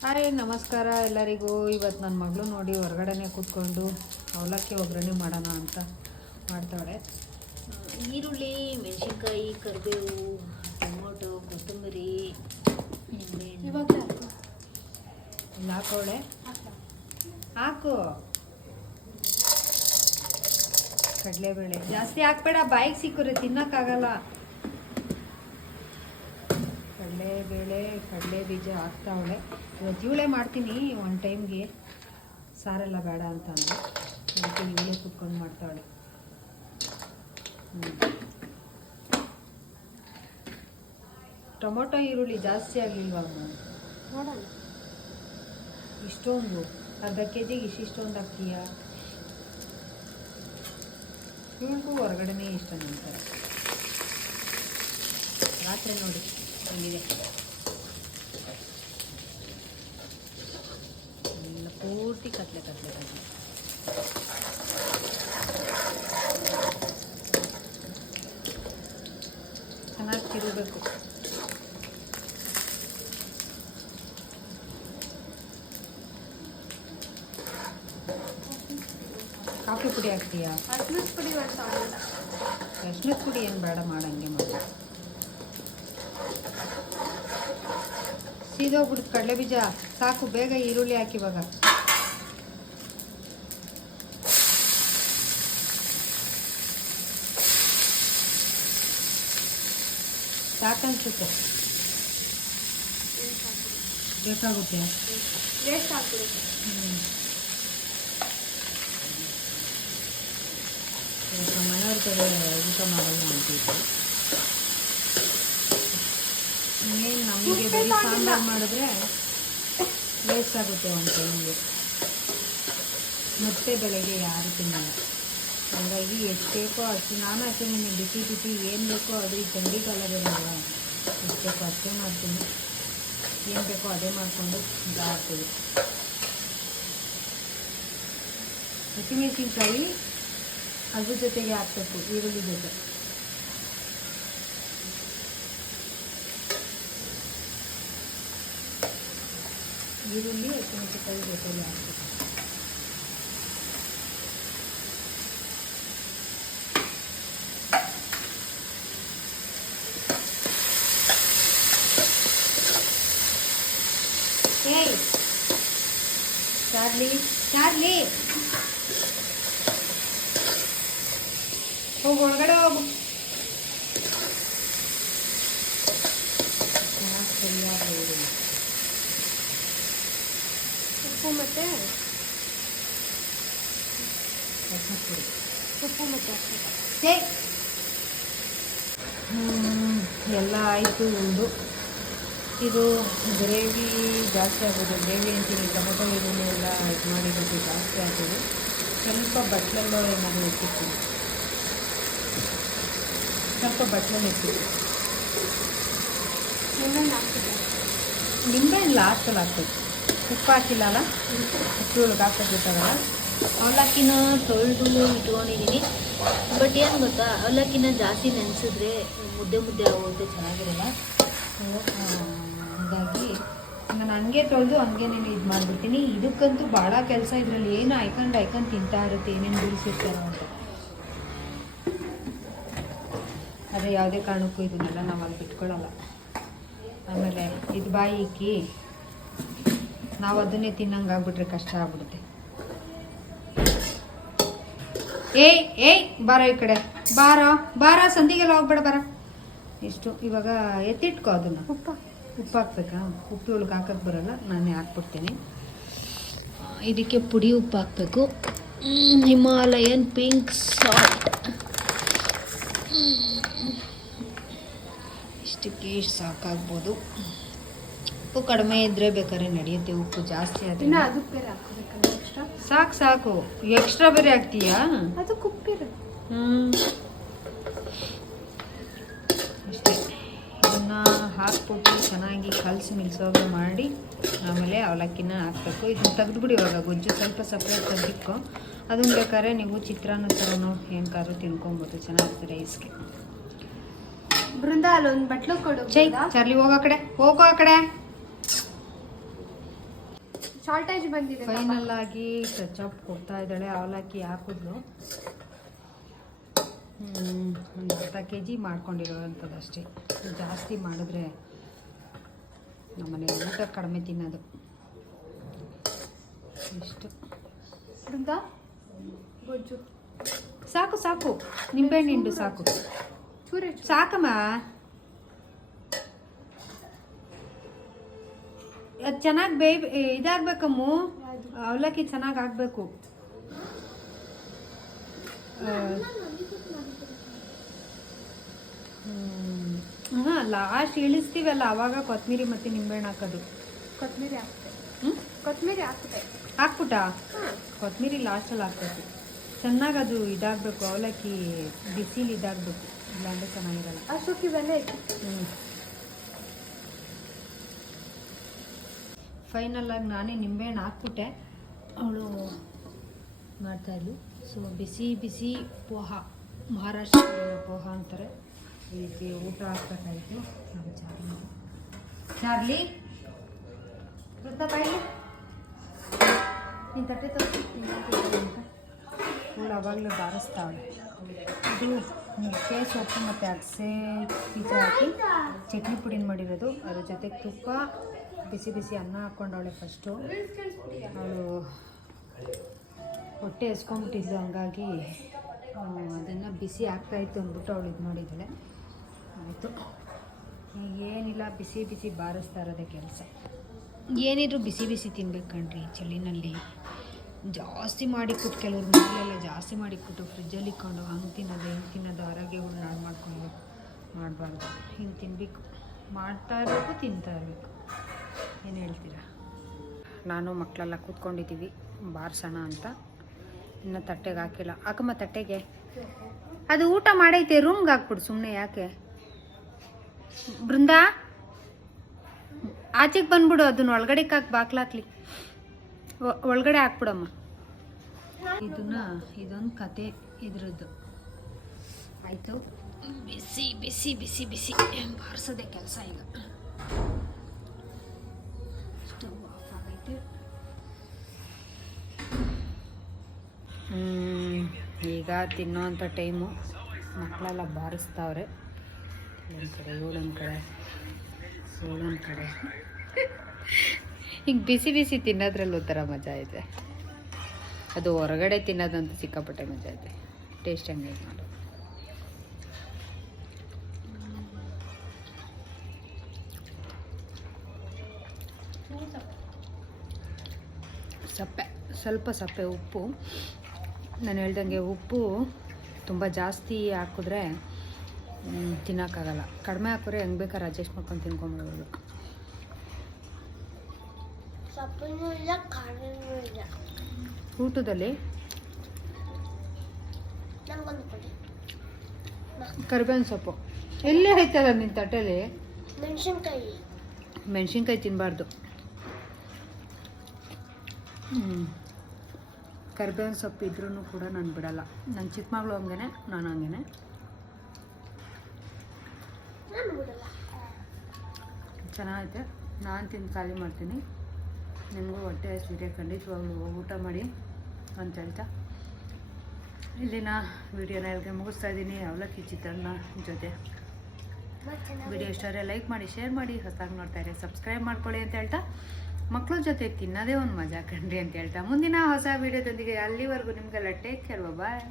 Hi ನಮಸ್ಕಾರ ಎಲ್ಲರಿಗೂ. ಇವತ್ತು ನನ್ನ ಮಗಳು ನೋಡಿ ಹೊರಗಡೆನೆ ಕೂತ್ಕೊಂಡು ಅವಲಕ್ಕಿ ಒಗ್ಗರಣೆ ಮಾಡೋಣ ಅಂತ ಮಾಡ್ತಾಳೆ. ಈರುಳ್ಳಿ, ಮೆಣಸಿನ್ಕಾಯಿ, ಕರಿಬೇವು, ಟೊಮೊಟೊ, ಕೊತ್ತಂಬರಿ, ಇವಾಗ ಹಾಕೋಳೆ. ಹಾಕು. ಕಡಲೆಬೇಳೆ ಜಾಸ್ತಿ ಹಾಕ್ಬೇಡ, ಬಾಯಿಗೆ ಸಿಕ್ಕರೆ ತಿನ್ನೋಕ್ಕಾಗಲ್ಲ. ಕಡಲೆಬೇಳೆ, ಕಡಲೆ ಬೀಜ ಹಾಕ್ತಾವಳೆ. ಇವತ್ತು ಇವಳೇ ಮಾಡ್ತೀನಿ ಒಂದು ಟೈಮ್ಗೆ, ಸಾರೆಲ್ಲ ಬೇಡ ಅಂತ ಅಂದು ಅದಕ್ಕೆ ಇವಳೇ ಕುತ್ಕೊಂಡು ಮಾಡ್ತಾವಳೆ. ಟೊಮೊಟೊ ಈರುಳ್ಳಿ ಜಾಸ್ತಿ ಆಗಲಿಲ್ವಾ ನೋಡೋಣ. ಇಷ್ಟೊಂದು ಅರ್ಧ ಕೆ ಜಿಗೆ ಇಷ್ಟೊಂದು ಹಾಕ್ತೀಯ? ಇವಳಿಗೂ ಹೊರಗಡೆನೇ ಇಷ್ಟ ನಂತರ. ರಾತ್ರಿ ನೋಡಿ ಹೆಂಗಿದೆ, ಎಲ್ಲ ಪೂರ್ತಿ ಕತ್ಲೆ ಕತ್ಲೆ ಕತ್ಲೆ. ಚೆನ್ನಾಗಿ ತಿರುಗಬೇಕು. ಕಾಫಿ ಪುಡಿ ಹಾಕ್ತೀಯಾ? ಅರ್ಶಿನದ ಪುಡಿ ಅರ್ಶಿನದ ಪುಡಿ ಏನು ಬೇಡ, ಮಾಡಂಗೆ ಮಾಡಿ. ಸೀದೋಗ್ಬಿಡುತ್ತೆ ಕಡಲೆ ಬೀಜ. ಸಾಕು, ಬೇಗ ಈರುಳ್ಳಿ ಹಾಕಿ ಇವಾಗ. ಸಾಕನ್ಸುತ್ತೆ, ಬೇಕಾಗುತ್ತೆ. ಮನೆಯವ್ರ ಕಡೆ ಊಟ ಮಾಡಲ್ಲ ಅಂತಿತ್ತು. ಇನ್ನೇನು ನಮಗೆ ಬರೀ ಸಾಂಬಾರು ಮಾಡಿದ್ರೆ ವೇಸ್ಟ್ ಆಗುತ್ತೆ ಒಂದು ಟೈಮ್ಗೆ, ಮತ್ತೆ ಬೆಳಗ್ಗೆ ಯಾರು ತಿನ್ನಲ್ಲ. ಹಾಗಾಗಿ ಎಷ್ಟು ಬೇಕೋ ಅಷ್ಟು, ನಾನು ಅಷ್ಟೇ ನಿನ್ನೆ ಬಿಸಿ ಬಿಸಿ ಏನು ಬೇಕೋ ಅದು ಈ ಥಂಡಿ ಕಾಲದಲ್ಲ, ಎಷ್ಟು ಬೇಕೋ ಅಷ್ಟೇ ಮಾಡ್ತೀನಿ. ಏನು ಬೇಕೋ ಅದೇ ಮಾಡಿಕೊಂಡು ಇದಾಗ್ತದೆ. ಹಸಿಮೆಣಸಿನ್ಕಾಯಿ ಅದ್ರ ಜೊತೆಗೆ ಹಾಕ್ಬೇಕು, ಈರುಳ್ಳಿ ಜೊತೆ. ಈರುಳ್ಳಿ ಹಸಿಮೆಣಸಿನ್ಕಾಯಿ ಜೊತೆಗೆ ಹಾಕ್ಬೇಕು. ಏಯ್ ಚಾರ್ಲಿ, ಚಾರ್ಲಿ ಹೋಗು, ಒಳಗಡೆ ಹೋಗು. ಉಪ್ಪು ಮತ್ತು ಎಲ್ಲ ಆಯಿತು. ಒಂದು ಇದು ಗ್ರೇವಿ ಜಾಸ್ತಿ ಆಗೋದು, ಗ್ರೇವಿ ಅಂತೀನಿ, ಟೊಮೊಟೊ ಈರುಳ್ಳಿ ಎಲ್ಲ ಇದು ಮಾಡಿರೋದು ಜಾಸ್ತಿ ಆಗೋದು. ಸ್ವಲ್ಪ ಬಟ್ಲಲ್ಲೋ ಏನಾದರೂ ಇಟ್ಟಿರ್ತೀನಿ, ಸ್ವಲ್ಪ ಬಟ್ಲಲ್ಲಿ ಇಟ್ಟಿರ್ತೀನಿ. ನಿಂಬೆಹಣ್ಣು ಲಾಸ್ಟಲ್ಲಿ ಹಾಕ್ಬೇಕು. ಉಪ್ಪು ಹಾಕಿಲ್ಲ ಅಲ್ಲ, ಉಪ್ಪು ಒಳಗೆ ಹಾಕೋಬೇಕಾಗಲ್ಲ. ಅವಲಕ್ಕಿನ ತೊಳೆದು ಇಟ್ಕೊಂಡಿದ್ದೀನಿ. ಬಟ್ ಏನು ಗೊತ್ತಾ, ಅವಲಕ್ಕಿನ ಜಾಸ್ತಿ ನೆನೆಸಿದ್ರೆ ಮುದ್ದೆ ಮುದ್ದೆ ಆಗೋದು, ಚೆನ್ನಾಗಿರಲ್ಲ. ಹಾಗಾಗಿ ನಾನು ಹಂಗೆ ತೊಳೆದು ಹಂಗೆ ನಾನು ಇದು ಮಾಡಿಬಿಡ್ತೀನಿ. ಇದಕ್ಕಂತೂ ಭಾಳ ಕೆಲಸ. ಇದರಲ್ಲಿ ಏನು ಐಕಂಡು ತಿಂತಾ ಇರುತ್ತೆ, ಏನೇನು ಬಿಡಿಸಿರ್ತಾರೋ ಅಂತ. ಆದರೆ ಯಾವುದೇ ಕಾರಣಕ್ಕೂ ಇದನ್ನೆಲ್ಲ ನಾವು ಅಲ್ಲಿ ಬಿಟ್ಕೊಳ್ಳಲ್ಲ. ಆಮೇಲೆ ಇದು ಬಾಯಿ ಇಕ್ಕಿ ನಾವು ಅದನ್ನೇ ತಿನ್ನಂಗೆ ಆಗ್ಬಿಟ್ರೆ ಕಷ್ಟ ಆಗ್ಬಿಡುತ್ತೆ. ಏಯ್ ಬಾರ ಈ ಕಡೆ, ಬಾರ ಸಂದಿಗೆಲ್ಲ ಹೋಗ್ಬೇಡ, ಬಾರ. ಇಷ್ಟು ಇವಾಗ ಎತ್ತಿಟ್ಕೋ ಅದನ್ನು. ಉಪ್ಪು ಹಾಕ್ಬೇಕಾ? ಉಪ್ಪು ಒಳಗೆ ಹಾಕಕ್ಕೆ ಬರಲ್ಲ, ನಾನೇ ಹಾಕ್ಬಿಡ್ತೀನಿ. ಇದಕ್ಕೆ ಪುಡಿ ಉಪ್ಪು ಹಾಕಬೇಕು, ಹಿಮಾಲಯನ್ ಪಿಂಕ್ ಸಾಲ್ಟ್. ಇಷ್ಟಕ್ಕೆ ಇಷ್ಟು ಸಾಕಾಗ್ಬೋದು. ಉಪ್ಪು ಕಡಿಮೆ ಇದ್ದರೆ ಬೇಕಾದ್ರೆ ನಡೆಯುತ್ತೆ, ಉಪ್ಪು ಜಾಸ್ತಿ ಆದರೆ ಸಾಕು. ಎಕ್ಸ್ಟ್ರಾ ಬೇರೆ ಹಾಕ್ತೀಯಾ? ಅದಕ್ಕೆ ಉಪ್ಪಿರು. ಅಷ್ಟೇ. ಇದನ್ನು ಹಾಕ್ಬಿಟ್ಟು ಚೆನ್ನಾಗಿ ಕಲಸಿ ಮಿಕ್ಸೋಗ ಮಾಡಿ ಆಮೇಲೆ ಅವಲಕ್ಕಿನ ಹಾಕಬೇಕು. ಇದನ್ನು ತೆಗೆದುಬಿಡಿ. ಇವಾಗ ಗೊಜ್ಜು ಸ್ವಲ್ಪ ಸಪ್ರೇಟ್ ತೆಗೆದಿಕ್ಕೋ. ಅದನ್ನು ಬೇಕಾದ್ರೆ ನೀವು ಚಿತ್ರಾನ್ನ ಥರನೋ ಏನಕ್ಕಾದ್ರೂ ತಿನ್ಕೊಬೋದು, ಚೆನ್ನಾಗಿರುತ್ತೆ ರೈಸ್ಗೆ. ಬೃಂದ ಅಲ್ಲೊಂದು ಬಟ್ಲು ಕೊಡು. ಚಾರ್ಲಿ ಹೋಗೋ ಕಡೆ, ಹೋಗೋ ಆ ಕಡೆ. ಶಾರ್ಟೇಜ್ ಬಂದಿದೆ. ಫೈನಲ್ ಆಗಿ ಟಚಪ್ ಕೊಡ್ತಾ ಇದ್ದಾಳೆ. ಅವಲಕ್ಕಿ ಹಾಕಿದ್ಲು. ಒಂದು ಅರ್ಧ kg ಮಾಡ್ಕೊಂಡಿರೋವಂಥದ್ದು ಅಷ್ಟೇ. ಜಾಸ್ತಿ ಮಾಡಿದ್ರೆ ನಮ್ಮನೆ ಊಟ ಕಡಿಮೆ ತಿನ್ನೋದು. ಇಷ್ಟು ಬೃಂದಾ ಗೊಜ್ಜು ಸಾಕು ಸಾಕು. ನಿಂಬೆಹಣ್ಣು ಹಿಂಡು ಸಾಕು. ಚೂರೇ ಸಾಕಮ್ಮ. ಅದು ಚೆನ್ನಾಗಿ ಇದಾಗಬೇಕಮ್ಮ. ಅವಲಕ್ಕಿ ಚೆನ್ನಾಗಿ ಆಗಬೇಕು. ಹಾಂ, ಲಾಸ್ಟ್ ಇಳಿಸ್ತೀವಲ್ಲ ಅವಾಗ ಕೊತ್ತಂಬರಿ ಮತ್ತು ನಿಂಬೆಹಣ್ಣು ಹಾಕೋದು. ಕೊತ್ತಂಬರಿ ಹಾಕ್ತೆ. ಹ್ಞೂ, ಕೊತ್ತಂಬರಿ ಹಾಕ್ತೆ. ಹಾಕ್ಬಿಟ್ಟ ಕೊತ್ತಂಬರಿ ಲಾಸ್ಟಲ್ಲಿ ಹಾಕ್ಬೇಕು. ಚೆನ್ನಾಗಿ ಅದು ಇದಾಗಬೇಕು. ಅವಲಕ್ಕಿ ಬಿಸಿಲು ಇದಾಗಬೇಕು, ಇಲ್ಲಾಂದರೆ ಚೆನ್ನಾಗಿರಲ್ಲ. ಅಷ್ಟೊಕ್ಕಿ ಬೆಲೆ ಫೈನಲ್ ಆಗಿ ನಾನೇ ನಿಂಬೆಹಣ್ಣು ಹಾಕ್ಬಿಟ್ಟೆ. ಅವಳು ಮಾಡ್ತಾಯಿದ್ಲು. ಸೊ ಬಿಸಿ ಬಿಸಿ ಪೋಹ, ಮಹಾರಾಷ್ಟ್ರ ಪೋಹ ಅಂತಾರೆ. ಇದಕ್ಕೆ ಊಟ ಹಾಕ್ಬೇಕಾಯಿತು. ನಮ್ಮ ಚಾರ್ಲಿ ಗೊತ್ತಾಪಾಯಿಲಿ ನೀನು ತಟ್ಟೆ ತೋರಿಸ್ತೀನಿ ಅಂತ ಅವಳು ಅವಾಗಲೇ ಬಾರಿಸ್ತಾವಳೆ. ಇದು ಮುಕ್ಕೆ ಸೊಪ್ಪು ಮತ್ತು ಅಗಸೆ ಬೀಜ ಹಾಕಿ ಚಟ್ನಿ ಪುಡಿನ ಮಾಡಿರೋದು. ಅದ್ರ ಜೊತೆಗೆ ತುಪ್ಪ, ಬಿಸಿ ಬಿಸಿ ಅನ್ನ ಹಾಕ್ಕೊಂಡವಳೆ. ಫಸ್ಟು ಅವಳು ಹೊಟ್ಟೆ ಎಸ್ಕೊಂಬಿಟ್ಟಿದ್ಲು, ಹಂಗಾಗಿ ಅದನ್ನು ಬಿಸಿ ಆಗ್ತಾಯಿತ್ತು ಅಂದ್ಬಿಟ್ಟು ಅವಳು ಇದು ಮಾಡಿದ್ದಾಳೆ. ಆಯಿತು, ಏನಿಲ್ಲ, ಬಿಸಿ ಬಿಸಿ ಬಾರಿಸ್ತಾ ಇರೋದೇ ಕೆಲಸ. ಏನಿದ್ರು ಬಿಸಿ ಬಿಸಿ ತಿನ್ಬೇಕು ಕಣ್ರಿ ಚಳಿನಲ್ಲಿ. ಜಾಸ್ತಿ ಮಾಡಿಕೊಟ್ಟು ಕೆಲವ್ರು ಮನೆಯಲ್ಲೆಲ್ಲ ಜಾಸ್ತಿ ಮಾಡಿಕೊಟ್ಟು ಫ್ರಿಜ್ಜಲ್ಲಿ ಇಟ್ಕೊಂಡು ಹಂಗೆ ತಿನ್ನೋದು ಹಿಂಗೆ ತಿನ್ನೋದು, ಆರೋಗ್ಯಗಳು ಹಾಳು ಮಾಡ್ಕೊಂಡು ಮಾಡಬಾರ್ದು. ಹಿಂಗೆ ತಿನ್ನಬೇಕು, ಮಾಡ್ತಾ ಇರಬೇಕು, ತಿಂತಾ ಇರಬೇಕು. ಏನು ಹೇಳ್ತೀರಾ? ನಾನು ಮಕ್ಕಳೆಲ್ಲ ಕೂತ್ಕೊಂಡಿದ್ದೀವಿ ಬಾರ್ಸೋಣ ಅಂತ. ಇನ್ನು ತಟ್ಟೆಗೆ ಹಾಕಿಲ್ಲ. ಹಾಕಮ್ಮ ತಟ್ಟೆಗೆ. ಅದು ಊಟ ಮಾಡೈತೆ, ರೂಮ್ಗೆ ಹಾಕ್ಬಿಡು ಸುಮ್ಮನೆ. ಯಾಕೆ ಬೃಂದಾ? ಆಚೆಗೆ ಬಂದ್ಬಿಡು, ಅದನ್ನ ಒಳಗಡೆ ಬಾಕ್ಲಾಕ್ಲಿ, ಒಳಗಡೆ ಹಾಕ್ಬಿಡಮ್ಮ. ಇದೊಂದು ಕತೆ ಇದ್ರದ್ದು. ಆಯಿತು, ಬಿಸಿ ಬಿಸಿ ಬಿಸಿ ಬಿಸಿ ಬಾರಿಸೋದೇ ಕೆಲಸ. ಈಗ ಸ್ಟವ್ ಆಫ್ ಆಗೈತೆ. ಈಗ ತಿನ್ನೋವಂಥ ಟೈಮು. ಮಕ್ಕಳೆಲ್ಲ ಬಾರಿಸ್ತಾವ್ರೆ. ಒಂದು ಕಡೆ ಏಳೊಂದು ಕಡೆ ಏಳೊಂದು ಕಡೆ. ಈಗ ಬಿಸಿ ಬಿಸಿ ತಿನ್ನೋದ್ರಲ್ಲಿ ಒಂಥರ ಮಜಾ ಇದೆ. ಅದು ಹೊರಗಡೆ ತಿನ್ನೋದಂತೂ ಸಿಕ್ಕಾಪಟ್ಟೆ ಮಜಾ ಇದೆ. ಟೇಸ್ಟ್ ಹಂಗೆ ಮಾಡೋದು. ಸಪ್ಪೆ, ಸ್ವಲ್ಪ ಸಪ್ಪೆ. ಉಪ್ಪು ನಾನು ಹೇಳ್ದಂಗೆ ಉಪ್ಪು ತುಂಬ ಜಾಸ್ತಿ ಹಾಕಿದ್ರೆ ತಿನ್ನೋಕ್ಕಾಗಲ್ಲ. ಕಡಿಮೆ ಹಾಕಿದ್ರೆ ಹೆಂಗೆ ಬೇಕಾದ್ರೆ ಅಡ್ಜಸ್ಟ್ ಮಾಡ್ಕೊಂಡು ತಿನ್ಕೊಂಬಿಡ್ಬೋದು. ಊಟದಲ್ಲಿ ಕರಿಬೇವಿನ ಸೊಪ್ಪು ಎಲ್ಲೇ ಐತಲ್ಲ ನಿನ್ನ ತಟ್ಟೆಲಿ. ಮೆಣಸಿನ್ಕಾಯಿ ತಿನ್ನಬಾರ್ದು. ಕರಿಬೇವಿನ ಸೊಪ್ಪು ಇದ್ರೂ ಕೂಡ ನಾನು ಬಿಡಲ್ಲ. ನನ್ನ ಚಿಕ್ಕ ಮಗಳು ಹಂಗೇನೆ, ನಾನು ಹಂಗೇನೆ. ಚೆನ್ನಾಗೈತೆ. ನಾನು ತಿಂದು ಖಾಲಿ ಮಾಡ್ತೀನಿ. ನಿಮಗೂ ಹೊಟ್ಟೆ ಹಸಿದೆ, ಖಂಡಿತವಾಗ್ಲೂ ಊಟ ಮಾಡಿ ಅಂತ ಹೇಳ್ತಾ ಇಲ್ಲಿನ ವಿಡಿಯೋನ ಎಲ್ಲಿಗೆ ಮುಗಿಸ್ತಾ ಇದ್ದೀನಿ. ಅವಲಕ್ಕಿ ಚಿತ್ರಾನ್ನ ಜೊತೆ. ವಿಡಿಯೋ ಇಷ್ಟಾದರೆ ಲೈಕ್ ಮಾಡಿ, ಶೇರ್ ಮಾಡಿ, ಹೊಸದಾಗಿ ನೋಡ್ತಾ ಇರಿ ಸಬ್ಸ್ಕ್ರೈಬ್ ಮಾಡ್ಕೊಳ್ಳಿ ಅಂತ ಹೇಳ್ತಾ, ಮಕ್ಕಳ ಜೊತೆ ತಿನ್ನೋದೇ ಒಂದು ಮಜಾ ಕಣ್ರಿ ಅಂತ ಹೇಳ್ತಾ, ಮುಂದಿನ ಹೊಸ ವಿಡಿಯೋದೊಂದಿಗೆ ಅಲ್ಲಿವರೆಗೂ ನಿಮಗೆಲ್ಲ ಟೇಕ್ ಕೇರ್, ಬಾಯ್.